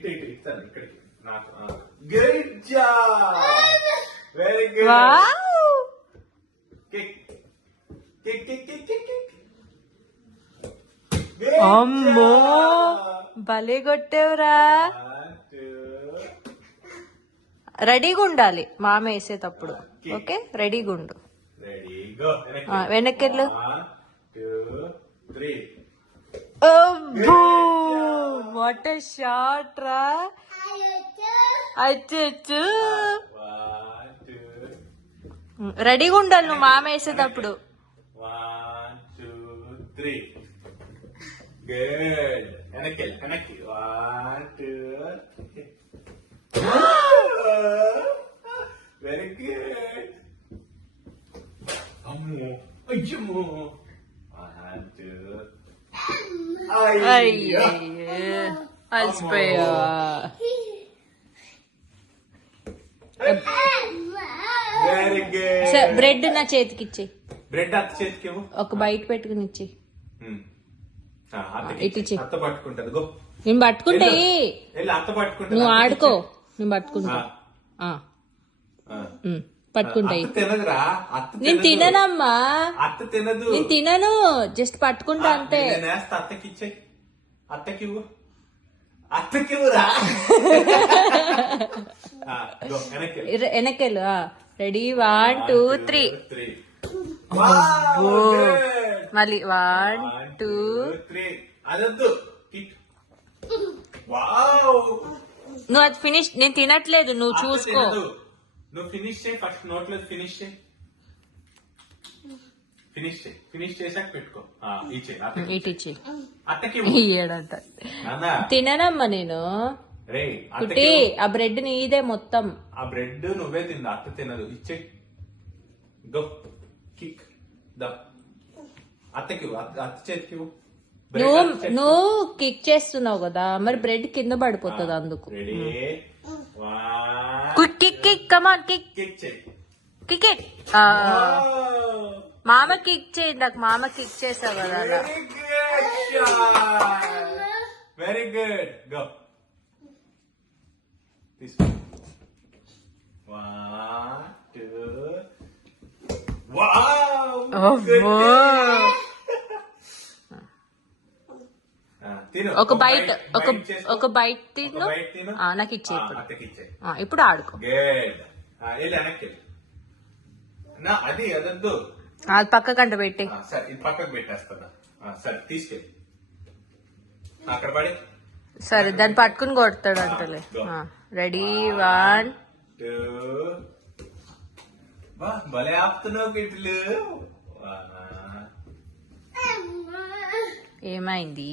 ఇటు ఇటు ఇస్తాను ఇక్కడికి నాకు. Good job, very good. Kick kick kick kick kick kick. అమ్మో భలే కొట్టేవురా. రెడీగా ఉండాలి మామ వేసేటప్పుడు. ఓకే రెడీగా ఉండు. వెనక్కెళ్ళు. వాట్ ఎ షాట్ రా. అచ్చు రెడీగా ఉండాలి నువ్వు మామ వేసేటప్పుడు. 1 2 3. గుడ్. వెనక్కి వెనక్కి. 1 2. Very good. అమ్మో అయ్యమ్మో. 1 2. అయ్యో అలసిపోయా. Very good. బ్రెడ్ నా చేతికి ఇచ్చి. బ్రెడ్ అత్త చేతికి ఇవ్వు. ఒక బయట పెట్టుకుని ఇచ్చి. ఇటు అత్త పట్టుకుంటది. గో నేను పట్టుకుంటే అత్త పట్టుకుంటా. నువ్వు ఆడుకో నేను పట్టుకుంటా. పట్టుకుంటాయి. తినదురా అత్త. నేను తిననమ్మా. అత్త తినదు. నేను తినను జస్ట్ పట్టుకుంటా అంతే. అత్తకి ఇచ్చే. అత్తకి ఇవ్వు. అత్తకి ఇవ్వురా. వెనకెళ్ళు. రెడీ 1 2 3. మళ్ళీ 1 2 3. అదొద్దు. నువ్వు అది ఫినిష్. నేను తినట్లేదు నువ్వు చూసుకో. నువ్వు ఫినిష్ చేయి ఫస్ట్. నోట్లో ఫినిష్ చేయి. ఫినిష్ చేసాక పెట్టుకో. ఇటు ఇచ్చి. అత్తకి ఏడంట. తిననమ్మా నేను. కుట్టి ఆ బ్రెడ్ నీదే మొత్తం. ఆ బ్రెడ్ నువ్వే తిందా. అత్త తినదు. ఇచ్చే. గో కిక్. అత్తకి అత్త చేతికి. నువ్వు కిక్ చేస్తున్నావు కదా మరి బ్రెడ్ కింద పడిపోతుంది అందుకు. Kick kick come on kick kick it. మామ కిక్ చేయి. నాకు మామ కిక్ చేసావు కదా అలా. Very good. గో తీసుకో. 1 2. ఒక బైట్ ఒక బైట్ తిను. నాకు ఇచ్చే. ఇప్పుడు ఆడుకో. అది అదొద్దు. అది పక్క కంట పెట్టి. సరే ఇది పక్కకు పెట్టేస్తున్నా. సరే తీసుకెళ్ళి అక్కడ పడి. సరే దాన్ని పట్టుకుని కొడతాడు అంటలే. రెడీ 1 2. భలే ఆపుతున్నావు గిట్లు. ఏమైంది.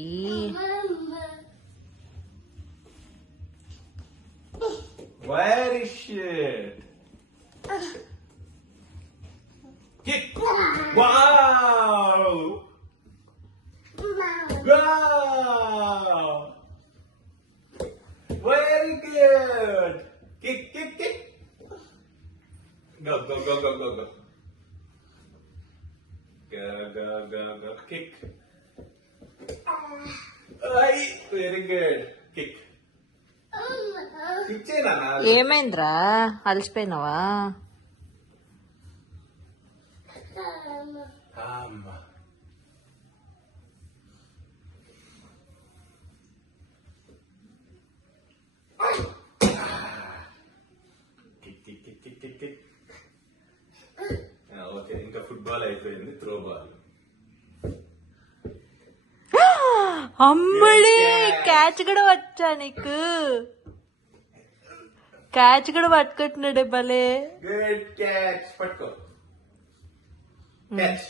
Very shit. Kick. Wow. Wow. Very good. Kick, kick, kick. Go, go, go, go, go, go. Go, go, go, go. Kick. Very good. Kick. ఏమైందిరా అలసిపోయినావా. ఓకే ఇంకా ఫుట్బాల్ అయిపోయింది. Throw ball. అమ్మడి క్యాచ్ కూడా వచ్చా నీకు. క్యాచ్ కూడా పట్టుకుంటున్నాడే భలే. Good catch. పట్టుకో. క్యాచ్.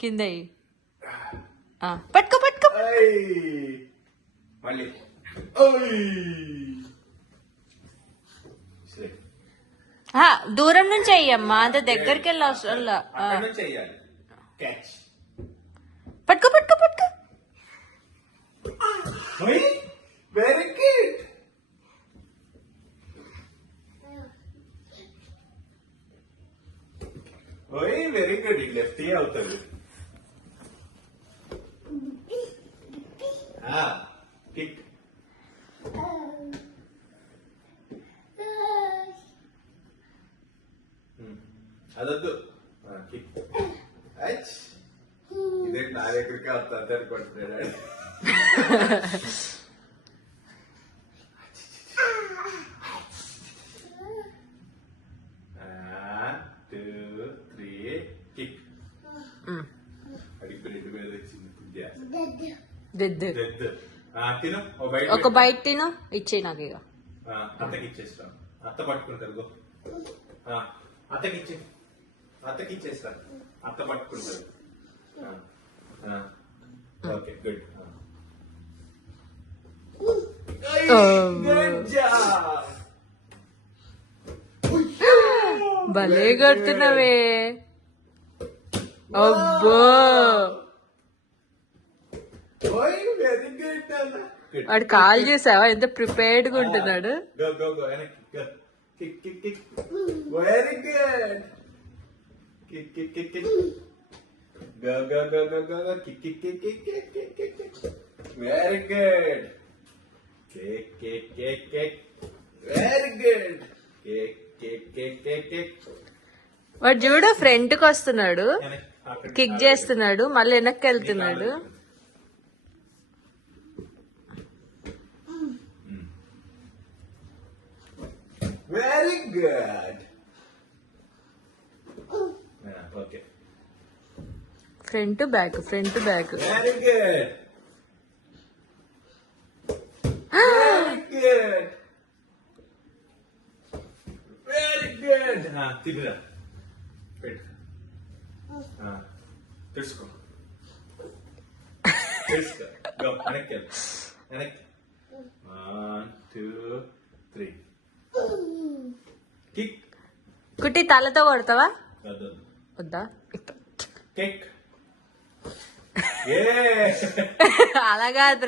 కింద పట్టుకో పట్టుకో. మళ్ళీ దూరం నుంచి అయ్యమ్మా అంత దగ్గరికి వెళ్ళి అవసరం. పట్టుకో పట్టుకో పట్టుకో. Very good. Very good. Left అవుతుంది. అదొద్దు కిక్ ఇదే నా దగ్గరికి వస్తుంది అనుకుంటున్నాడు టూ త్రీ కిక్ అడిగి రెండు మీద వచ్చింది దిద్దు తిను ఒక బయట తిను ఇచ్చే నాకు ఇక అత్తకి ఇచ్చేస్తాను అత్త పట్టుకుంటారు గో అత్తకి ఇచ్చేస్తాను అత్త పట్టుకుంటారు ఓకే గుడ్ భలే కొడుతున్నావే అబ్బో వెరీ గుడ్ అన్న వాడు కాల్ చేసావా ఎంత ప్రిపేర్డ్ గా ఉంటున్నాడు Go, go, go. And kick, kick, kick. Very good. Kick, kick, kick, kick. Go, go, go, go, go, go. Kick, kick, kick, kick, kick, kick, kick, kick. Very good. Kick, kick, kick, kick. Very good. Kick, kick, kick, kick, kick. వాడు చూడు front కి వస్తున్నాడు kick చేస్తున్నాడు మళ్ళీ వెనక్కి వెళ్తున్నాడు Very good. Okay. Front back front back Very good. Very good. Very good. తిరుగురా పెట్టు తెలుసుకో తెలుసుకో గో వెనక్కి వెనక్కి 1 2 3 కిక్ కుట్టి తలతో కొడతావా వద్దు వద్దా కిక్ ఏ అలాగా